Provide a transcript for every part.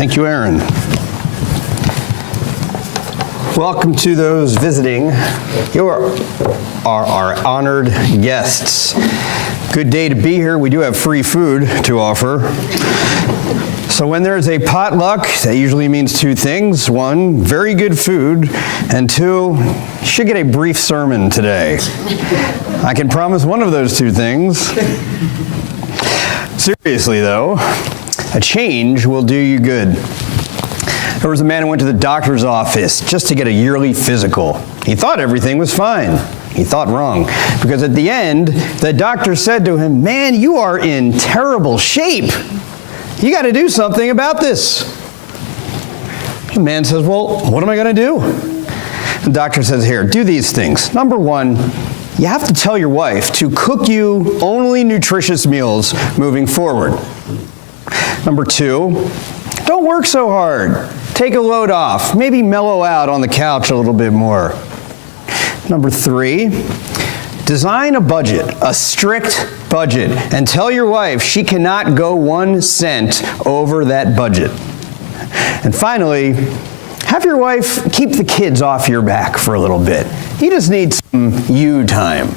Thank you, Aaron. Welcome to those visiting. You are our honored guests. Good day to be here. We do have free food to offer. So when there's a potluck, that usually means two things. One, very good food, and two, you should get a brief sermon today. I can promise one of those two things. Seriously though, a change will do you good. There was a man who went to the doctor's office just to get a yearly physical. He thought everything was fine. He thought wrong, because at the end, the doctor said to him, "Man, you are in terrible shape. You got to do something about this." The man says, "Well, what am I going to do?" The doctor says, "Here, do these things. Number one, you have to tell your wife to cook you only nutritious meals moving forward. Number two, don't work so hard. Take a load off. Maybe mellow out on the couch a little bit more. Number three, design a budget, a strict budget, and tell your wife she cannot go 1 cent over that budget. And finally, have your wife keep the kids off your back for a little bit. You just need some you time.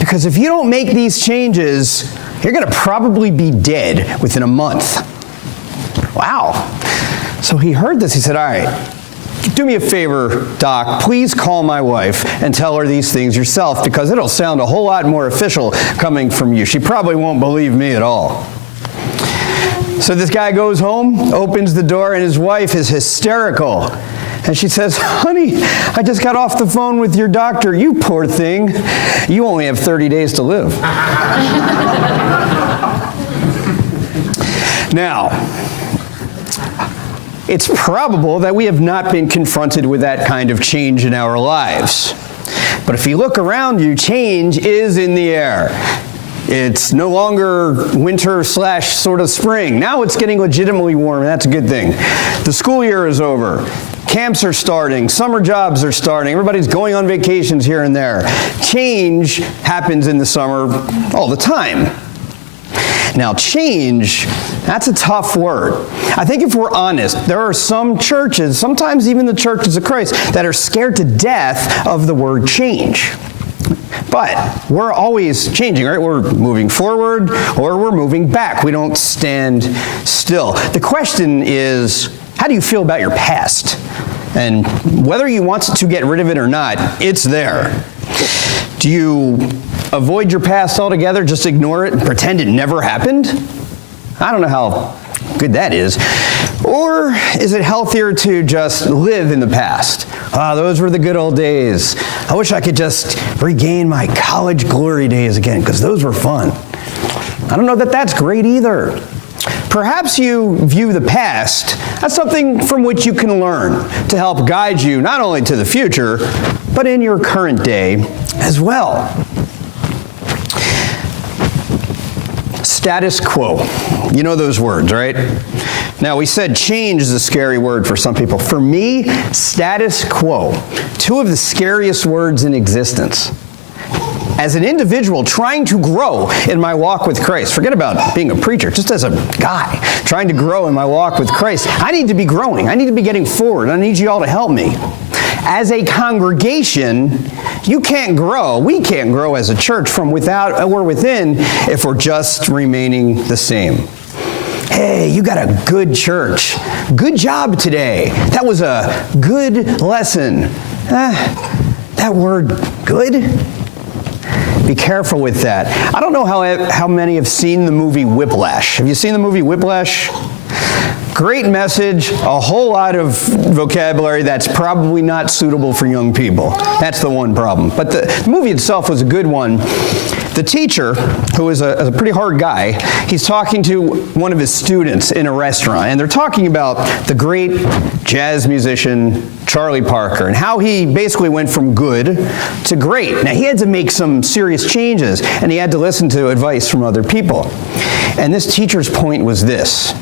Because if you don't make these changes, you're going to probably be dead within a month." Wow. So he heard this. He said, "All right, do me a favor, Doc. Please call my wife and tell her these things yourself, because it'll sound a whole lot more official coming from you. She probably won't believe me at all." So this guy goes home, opens the door, and his wife is hysterical. And she says, "Honey, I just got off the phone with your doctor. You poor thing. You only have 30 days to live." Now, it's probable that we have not been confronted with that kind of change in our lives. But if you look around you, change is in the air. It's no longer winter / sort of spring. Now it's getting legitimately warm, and that's a good thing. The school year is over. Camps are starting. Summer jobs are starting. Everybody's going on vacations here and there. Change happens in the summer all the time. Now, change, that's a tough word. I think if we're honest, there are some churches, sometimes even the churches of Christ, that are scared to death of the word change. But we're always changing, right? We're moving forward or we're moving back. We don't stand still. The question is, how do you feel about your past? And whether you want to get rid of it or not, it's there. Do you avoid your past altogether, just ignore it and pretend it never happened? I don't know how good that is. Or is it healthier to just live in the past? Ah, those were the good old days. I wish I could just regain my college glory days again, because those were fun. I don't know that that's great either. Perhaps you view the past as something from which you can learn to help guide you not only to the future, but in your current day as well. Status quo. You know those words, right? Now, we said change is a scary word for some people. For me, status quo, two of the scariest words in existence. As an individual trying to grow in my walk with Christ, forget about being a preacher, just as a guy trying to grow in my walk with Christ, I need to be growing. I need to be getting forward. I need you all to help me. As a congregation, you can't grow. We can't grow as a church from without or within if we're just remaining the same. Hey, you got a good church. Good job today. That was a good lesson. That word, good? Be careful with that. I don't know how many have seen the movie Whiplash. Have you seen the movie Whiplash? Great message, a whole lot of vocabulary that's probably not suitable for young people. That's the one problem. But the movie itself was a good one. The teacher, who is a pretty hard guy, he's talking to one of his students in a restaurant, and they're talking about the great jazz musician Charlie Parker and how he basically went from good to great. Now, he had to make some serious changes, and he had to listen to advice from other people. And this teacher's point was this.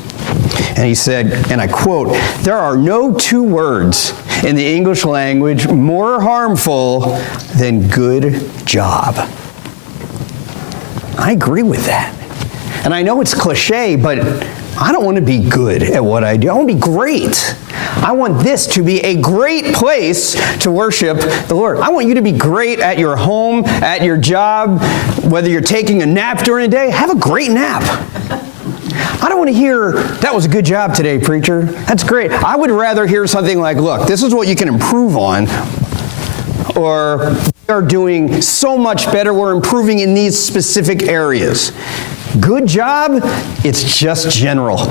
And he said, and I quote, "There are no two words in the English language more harmful than good job." I agree with that. And I know it's cliche, but I don't want to be good at what I do. I want to be great. I want this to be a great place to worship the Lord. I want you to be great at your home, at your job, whether you're taking a nap during the day, have a great nap. I don't want to hear, that was a good job today, preacher. That's great. I would rather hear something like, look, this is what you can improve on, or we are doing so much better, we're improving in these specific areas. Good job, it's just general.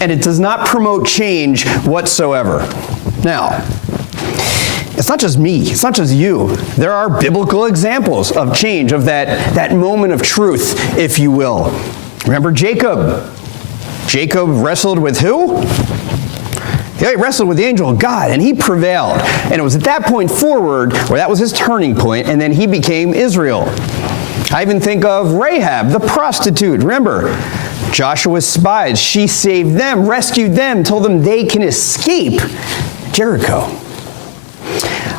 And it does not promote change whatsoever. Now, it's not just me, it's not just you. There are biblical examples of change, of that moment of truth, if you will. Remember Jacob. Jacob wrestled with who? Yeah, he wrestled with the angel of God, and he prevailed. And it was at that point forward where that was his turning point, and then he became Israel. I even think of Rahab, the prostitute. Remember, Joshua's spies. She saved them, rescued them, told them they can escape Jericho.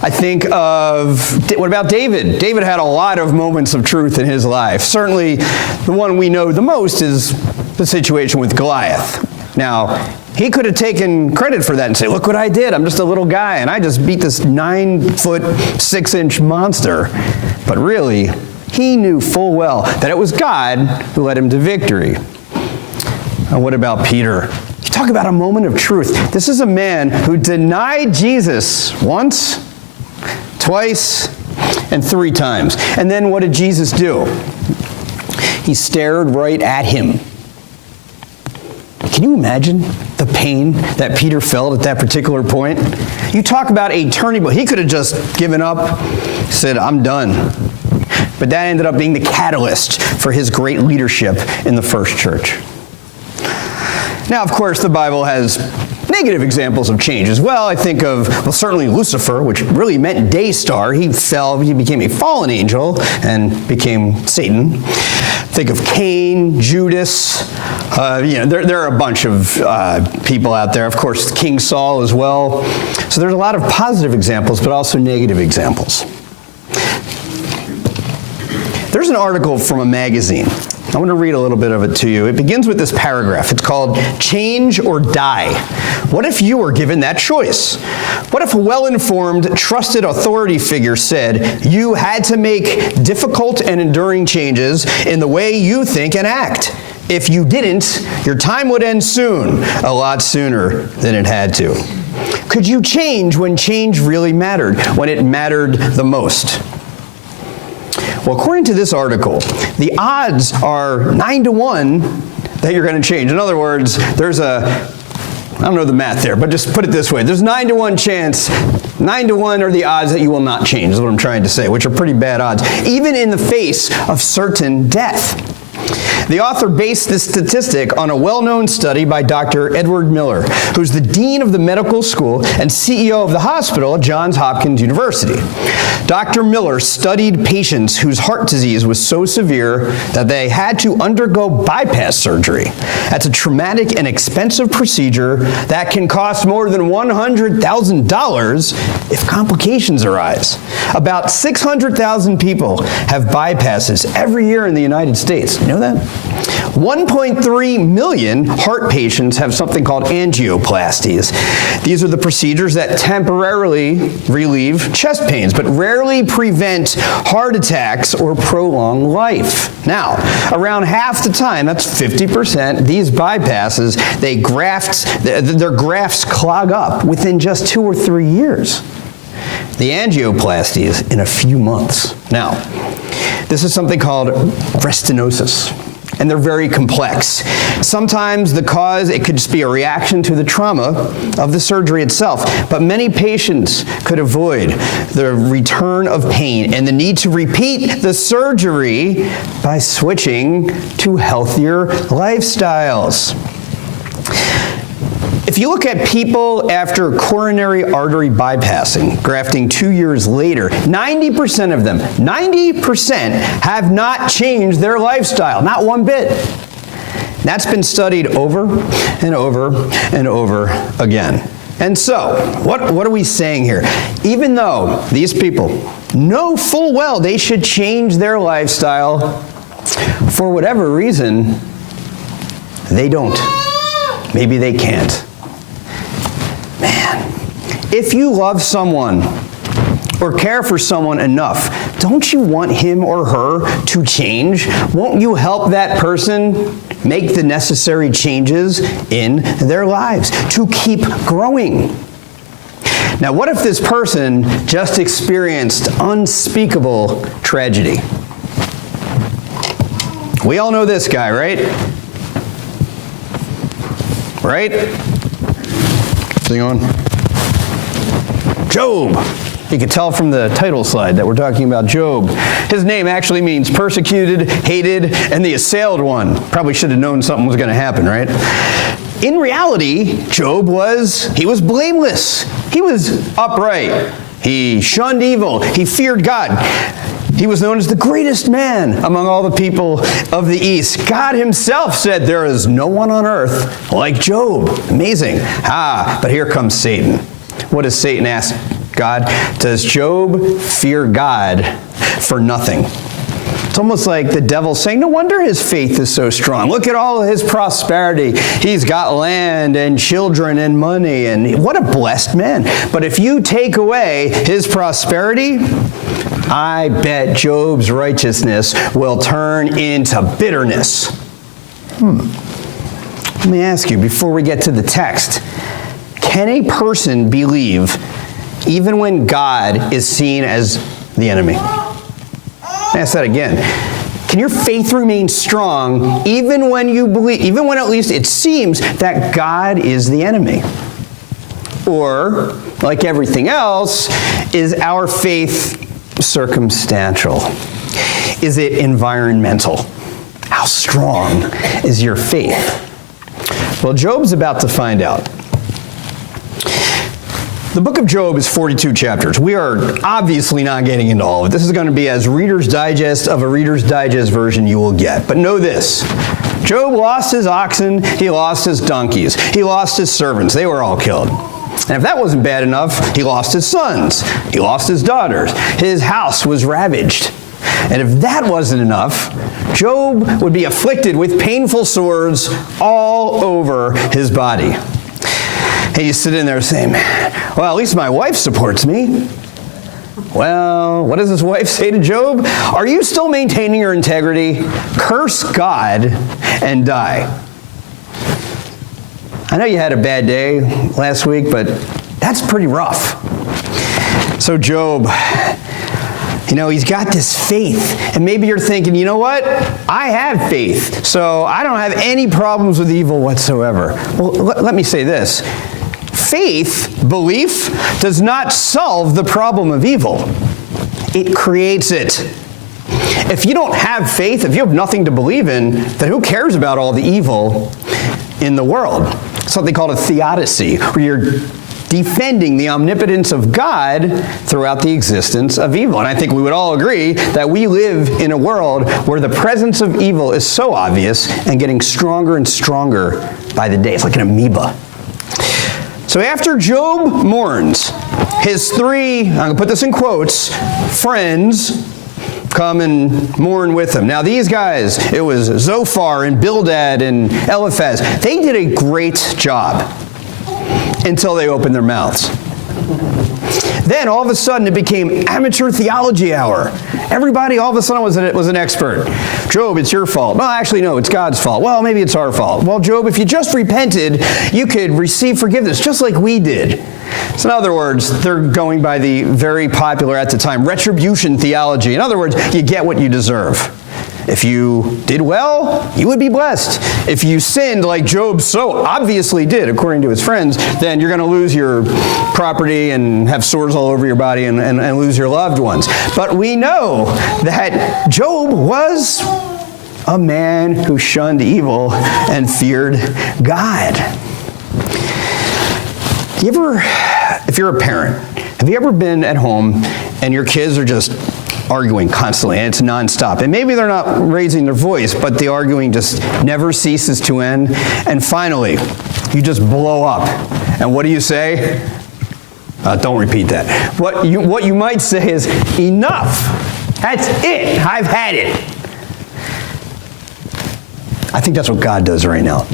I think of, what about David? David had a lot of moments of truth in his life. Certainly, the one we know the most is the situation with Goliath. Now, he could have taken credit for that and say, look what I did. I'm just a little guy, and I just beat this 9-foot, 6-inch monster. But really, he knew full well that it was God who led him to victory. And what about Peter? You talk about a moment of truth. This is a man who denied Jesus once, twice, and 3 times. And then what did Jesus do? He stared right at him. Can you imagine the pain that Peter felt at that particular point? You talk about a turning point. He could have just given up, said, I'm done. But that ended up being the catalyst for his great leadership in the first church. Now, of course, the Bible has negative examples of change as well. I think of, well, certainly Lucifer, which really meant day star. He fell, he became a fallen angel and became Satan. Think of Cain, Judas. There are a bunch of people out there. Of course, King Saul as well. So there's a lot of positive examples, but also negative examples. There's an article from a magazine. I want to read a little bit of it to you. It begins with this paragraph. It's called Change or Die. What if you were given that choice? What if a well-informed, trusted authority figure said you had to make difficult and enduring changes in the way you think and act? If you didn't, your time would end soon, a lot sooner than it had to. Could you change when change really mattered, when it mattered the most? Well, according to this article, the odds are 9-1 that you're going to change. In other words, there's I don't know the math there, but just put it this way. There's 9-1 chance, 9-1 are the odds that you will not change, is what I'm trying to say, which are pretty bad odds, even in the face of certain death. The author based this statistic on a well-known study by Dr. Edward Miller, who's the dean of the medical school and CEO of the hospital at Johns Hopkins University. Dr. Miller studied patients whose heart disease was so severe that they had to undergo bypass surgery. That's a traumatic and expensive procedure that can cost more than $100,000 if complications arise. About 600,000 people have bypasses every year in the United States. You know that? 1.3 million heart patients have something called angioplasties. These are the procedures that temporarily relieve chest pains, but rarely prevent heart attacks or prolong life. Now, around half the time, that's 50%, these bypasses, their grafts clog up within just 2 or 3 years. The angioplasties in a few months. Now, this is something called restenosis, and they're very complex. Sometimes the cause, it could just be a reaction to the trauma of the surgery itself, but many patients could avoid the return of pain and the need to repeat the surgery by switching to healthier lifestyles. If you look at people after coronary artery bypassing, grafting 2 years later, 90% of them, 90% have not changed their lifestyle, not one bit. That's been studied over and over and over again. And so, what are we saying here? Even though these people know full well they should change their lifestyle, for whatever reason, they don't. maybe they can't. Man, if you love someone or care for someone enough, don't you want him or her to change? Won't you help that person make the necessary changes in their lives to keep growing? Now, what if this person just experienced unspeakable tragedy? We all know this guy, right? Right? Thing on. Job. You can tell from the title slide that we're talking about Job. His name actually means persecuted, hated, and the assailed one. Probably should have known something was going to happen, right? In reality, Job was blameless. He was upright. He shunned evil. He feared God. He was known as the greatest man among all the people of the East. God himself said there is no one on earth like Job. Amazing. But here comes Satan. What does Satan ask God? Does Job fear God for nothing? It's almost like the devil saying, no wonder his faith is so strong. Look at all of his prosperity. He's got land and children and money, and what a blessed man. But if you take away his prosperity, I bet Job's righteousness will turn into bitterness. Let me ask you, before we get to the text, can a person believe even when God is seen as the enemy? Ask that again. Can your faith remain strong even when you believe, even when at least it seems that God is the enemy? Or, like everything else, is our faith circumstantial? Is it environmental? How strong is your faith? Well, Job's about to find out. The book of Job is 42 chapters. We are obviously not getting into all of it. This is going to be as Reader's Digest of a Reader's Digest version you will get. But know this. Job lost his oxen. He lost his donkeys. He lost his servants. They were all killed. And if that wasn't bad enough, he lost his sons. He lost his daughters. His house was ravaged. And if that wasn't enough, Job would be afflicted with painful sores all over his body. And you sit in there saying, well, at least my wife supports me. Well, what does his wife say to Job? Are you still maintaining your integrity? Curse God and die. I know you had a bad day last week, but that's pretty rough. So Job, he's got this faith. And maybe you're thinking, you know what? I have faith, so I don't have any problems with evil whatsoever. Well, let me say this. Faith, belief, does not solve the problem of evil. It creates it. If you don't have faith, if you have nothing to believe in, then who cares about all the evil in the world? Something called a theodicy, where you're defending the omnipotence of God throughout the existence of evil. And I think we would all agree that we live in a world where the presence of evil is so obvious and getting stronger and stronger by the day. It's like an amoeba. So after Job mourns, his three, I'm going to put this in quotes, friends come and mourn with him. Now these guys, it was Zophar and Bildad and Eliphaz. They did a great job until they opened their mouths. Then all of a sudden it became amateur theology hour. Everybody all of a sudden was an expert. Job, it's your fault. Well, actually, no, it's God's fault. Well, maybe it's our fault. Well, Job, if you just repented, you could receive forgiveness, just like we did. So in other words, they're going by the very popular at the time retribution theology. In other words, you get what you deserve. If you did well, you would be blessed. If you sinned like Job so obviously did, according to his friends, then you're going to lose your property and have sores all over your body and lose your loved ones. But we know that Job was a man who shunned evil and feared God. If you're a parent, have you ever been at home and your kids are just arguing constantly, and it's nonstop? And maybe they're not raising their voice, but the arguing just never ceases to end. And finally, you just blow up. And what do you say? Don't repeat that. What you might say is, enough. That's it. I've had it. I think that's what God does right now.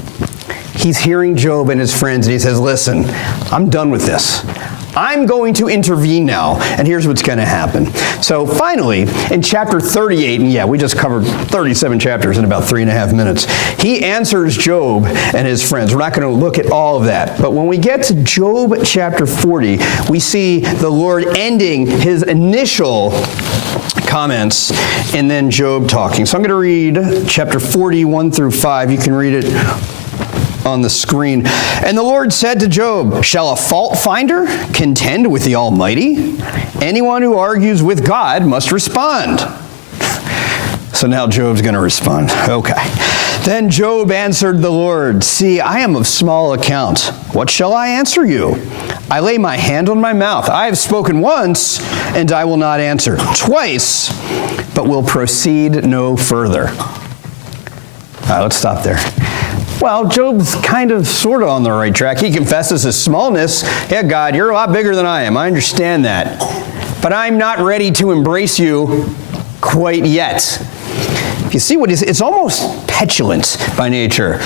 he's hearing Job and his friends, and he says, listen, I'm done with this. I'm going to intervene now, and here's what's going to happen. So finally, in chapter 38, and yeah, we just covered 37 chapters in about 3.5 minutes, he answers Job and his friends. We're not going to look at all of that, but when we get to Job chapter 40, we see the Lord ending his initial comments and then Job talking. So I'm going to read chapter 41 through 5. You can read it on the screen. And the Lord said to Job, shall a fault finder contend with the Almighty? Anyone who argues with God must respond. So now Job's going to respond. Okay. Then Job answered the Lord, see, I am of small account. What shall I answer you? I lay my hand on my mouth. I have spoken once, and I will not answer. Twice, but will proceed no further. All right, let's stop there. Well, Job's kind of sort of on the right track. He confesses his smallness. Yeah, God, you're a lot bigger than I am. I understand that. But I'm not ready to embrace you quite yet. You see what it's almost petulant by nature.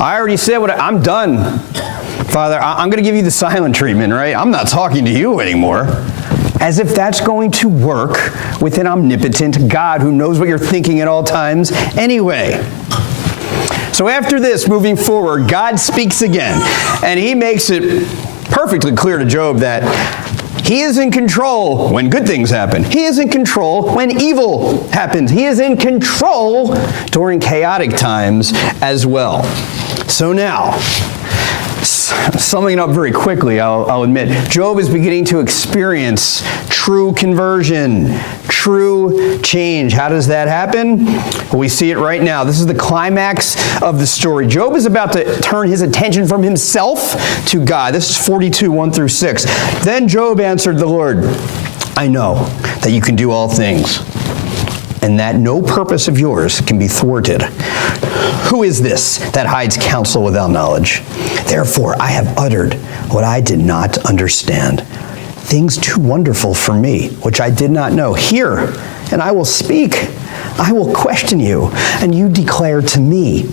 I already said I'm done. Father, I'm going to give you the silent treatment, right? I'm not talking to you anymore. As if that's going to work with an omnipotent God who knows what you're thinking at all times anyway. So after this, moving forward, God speaks again, and he makes it perfectly clear to Job that he is in control when good things happen. He is in control when evil happens. He is in control during chaotic times as well. So now, summing it up very quickly, I'll admit, Job is beginning to experience true conversion, true change. How does that happen? Well, we see it right now. This is the climax of the story. Job is about to turn his attention from himself to God. This is 42, 1 through 6. Then Job answered the Lord, I know that you can do all things, and that no purpose of yours can be thwarted. Who is this that hides counsel without knowledge? Therefore, I have uttered what I did not understand, things too wonderful for me, which I did not know. Hear, and I will speak. I will question you, and you declare to me.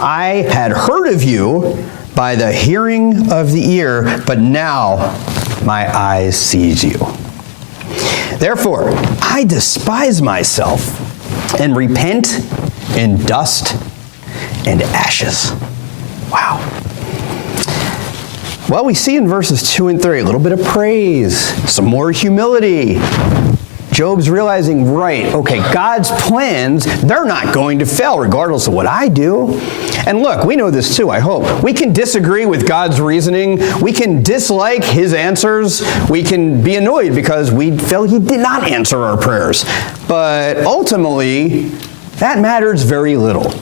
I had heard of you by the hearing of the ear, but now my eyes sees you. Therefore, I despise myself and repent in dust and ashes. Wow. Well, we see in verses 2 and 3 a little bit of praise, some more humility. Job's realizing, right, okay, God's plans, they're not going to fail regardless of what I do. And look, we know this too, I hope. We can disagree with God's reasoning. We can dislike his answers. We can be annoyed because we feel he did not answer our prayers. But ultimately, that matters very little.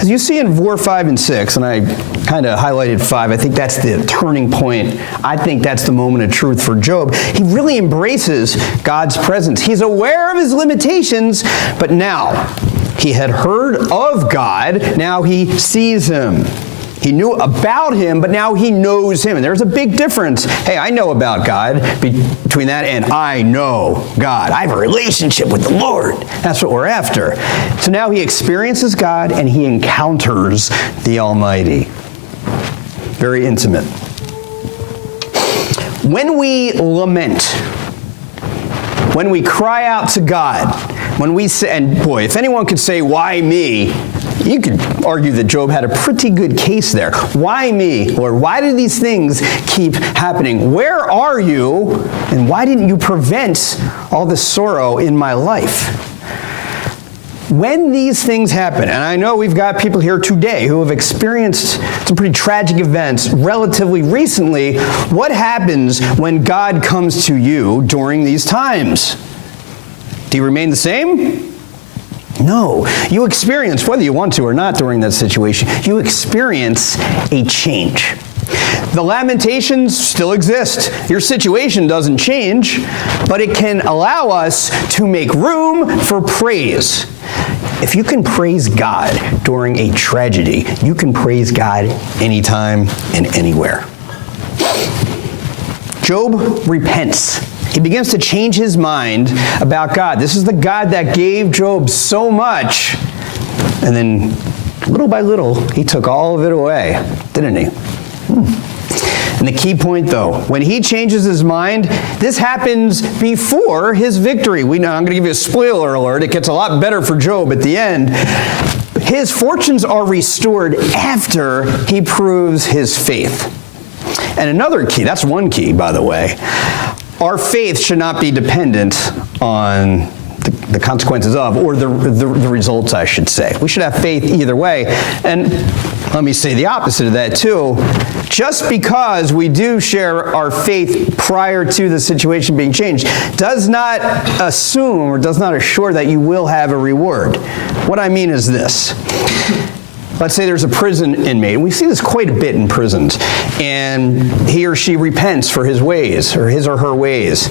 As you see in 4, 5, and 6, and I kind of highlighted 5, I think that's the turning point. I think that's the moment of truth for Job. He really embraces God's presence. He's aware of his limitations, but now he had heard of God. Now he sees him. He knew about him, but now he knows him. And there's a big difference. Hey, I know about God between that and I know God. I have a relationship with the Lord. That's what we're after. So now he experiences God and he encounters the Almighty. Very intimate. When we lament, when we cry out to God, when we say, and boy, if anyone could say, why me? You could argue that Job had a pretty good case there. Why me, Lord? Why do these things keep happening? Where are you? And why didn't you prevent all this sorrow in my life? When these things happen, and I know we've got people here today who have experienced some pretty tragic events relatively recently, what happens when God comes to you during these times? Do you remain the same? No. You experience, whether you want to or not during that situation, you experience a change. The lamentations still exist. Your situation doesn't change, but it can allow us to make room for praise. If you can praise God during a tragedy, you can praise God anytime and anywhere. Job repents. He begins to change his mind about God. This is the God that gave Job so much. And then little by little, he took all of it away, didn't he? And the key point, though, when he changes his mind, this happens before his victory. I'm going to give you a spoiler alert. It gets a lot better for Job at the end. His fortunes are restored after he proves his faith. And another key, that's one key, by the way, our faith should not be dependent on the consequences of, or the results, I should say. We should have faith either way. And let me say the opposite of that, too. Just because we do share our faith prior to the situation being changed does not assume or does not assure that you will have a reward. What I mean is this. Let's say there's a prison inmate, and we see this quite a bit in prisons, and he or she repents for his ways, or his or her ways.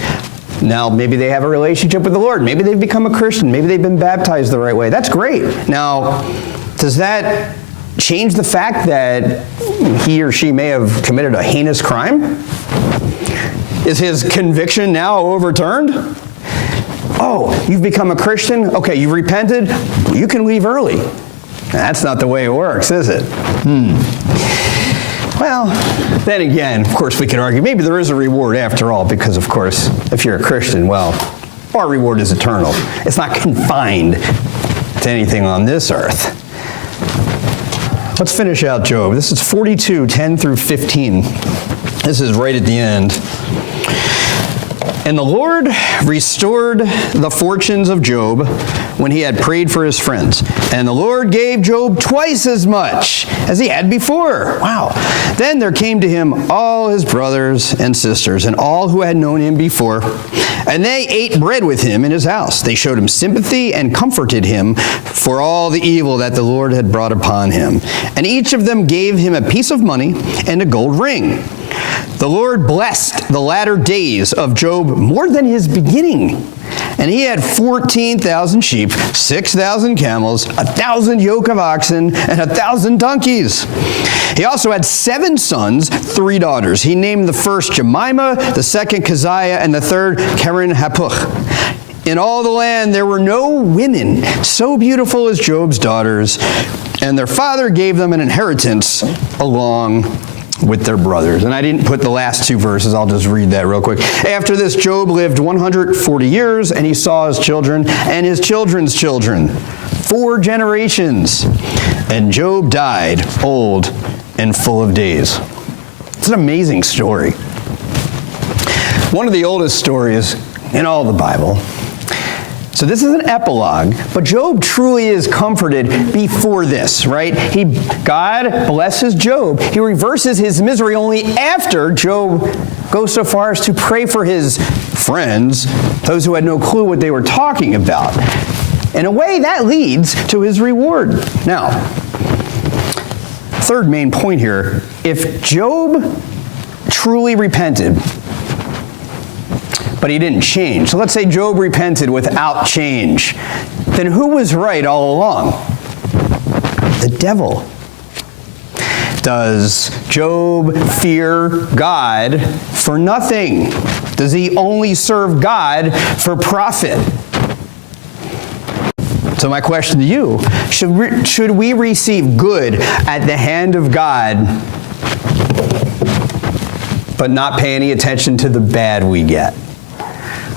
Now, maybe they have a relationship with the Lord. Maybe they've become a Christian. Maybe they've been baptized the right way. That's great. Now, does that change the fact that he or she may have committed a heinous crime? Is his conviction now overturned? Oh, you've become a Christian? Okay, you've repented? You can leave early. That's not the way it works, is it? Well, then again, of course, we could argue maybe there is a reward after all, because, of course, if you're a Christian, well, our reward is eternal. It's not confined to anything on this earth. Let's finish out Job. This is 42, 10 through 15. This is right at the end. And the Lord restored the fortunes of Job when he had prayed for his friends. And the Lord gave Job twice as much as he had before. Wow. Then there came to him all his brothers and sisters and all who had known him before. And they ate bread with him in his house. They showed him sympathy and comforted him for all the evil that the Lord had brought upon him. And each of them gave him a piece of money and a gold ring. The Lord blessed the latter days of Job more than his beginning. And he had 14,000 sheep, 6,000 camels, 1,000 yoke of oxen, and 1,000 donkeys. He also had 7 sons, 3 daughters. He named the first Jemima, the second Keziah, and the third Keren-Happuch. In all the land there were no women so beautiful as Job's daughters, and their father gave them an inheritance along with their brothers. And I didn't put the last 2 verses. I'll just read that real quick. After this, Job lived 140 years, and he saw his children and his children's children, 4 generations. And Job died old and full of days. It's an amazing story. One of the oldest stories in all the Bible. So this is an epilogue, but Job truly is comforted before this, right? God blesses Job. He reverses his misery only after Job goes so far as to pray for his friends, those who had no clue what they were talking about. In a way, that leads to his reward. Now, third main point here, if Job truly repented, but he didn't change. So let's say Job repented without change. Then who was right all along? The devil. Does Job fear God for nothing? Does he only serve God for profit? So my question to you, should we receive good at the hand of God, but not pay any attention to the bad we get?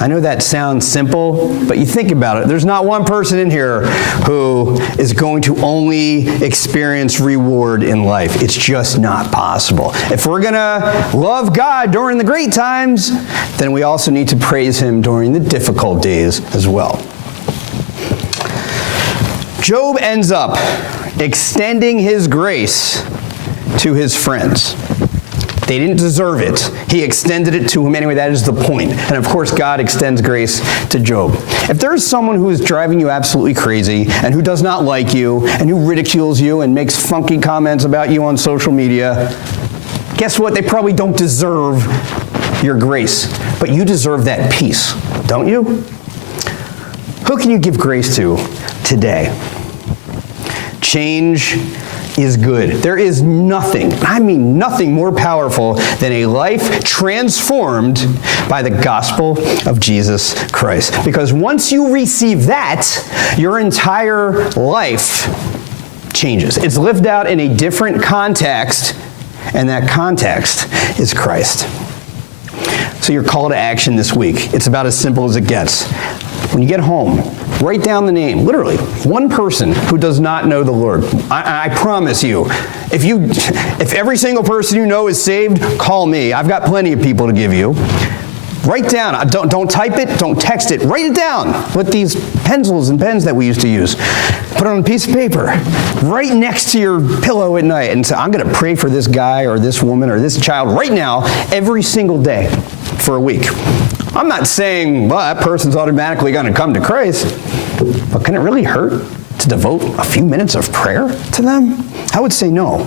I know that sounds simple, but you think about it. There's not one person in here who is going to only experience reward in life. It's just not possible. If we're going to love God during the great times, then we also need to praise Him during the difficult days as well. Job ends up extending his grace to his friends. They didn't deserve it. He extended it to him anyway. That is the point. And of course, God extends grace to Job. If there is someone who is driving you absolutely crazy and who does not like you and who ridicules you and makes funky comments about you on social media, guess what? They probably don't deserve your grace. But you deserve that peace, don't you? Who can you give grace to today? Change is good. There is nothing, I mean nothing more powerful than a life transformed by the gospel of Jesus Christ. Because once you receive that, your entire life changes. It's lived out in a different context, and that context is Christ. So your call to action this week, it's about as simple as it gets. When you get home, write down the name, literally, one person who does not know the Lord. I promise you, if every single person you know is saved, call me. I've got plenty of people to give you. Write down. Don't type it. Don't text it. Write it down with these pencils and pens that we used to use. Put it on a piece of paper right next to your pillow at night and say, I'm going to pray for this guy or this woman or this child right now every single day for a week. I'm not saying, well, that person's automatically going to come to Christ, but can it really hurt to devote a few minutes of prayer to them? I would say no.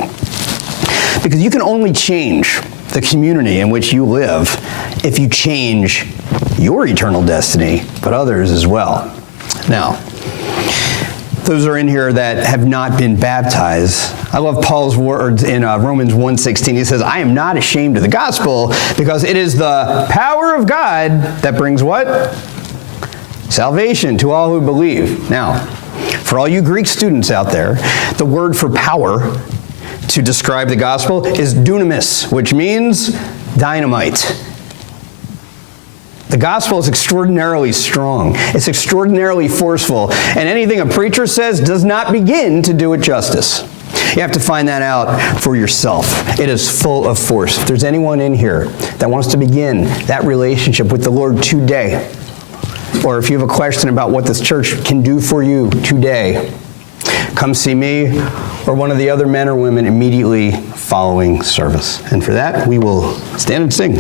Because you can only change the community in which you live if you change your eternal destiny, but others as well. Now, those are in here that have not been baptized. I love Paul's words in Romans 1:16. He says, I am not ashamed of the gospel because it is the power of God that brings what? Salvation to all who believe. Now, for all you Greek students out there, the word for power to describe the gospel is dunamis, which means dynamite. The gospel is extraordinarily strong. It's extraordinarily forceful. And anything a preacher says does not begin to do it justice. You have to find that out for yourself. It is full of force. If there's anyone in here that wants to begin that relationship with the Lord today, or if you have a question about what this church can do for you today, come see me or one of the other men or women immediately following service. And for that, we will stand and sing.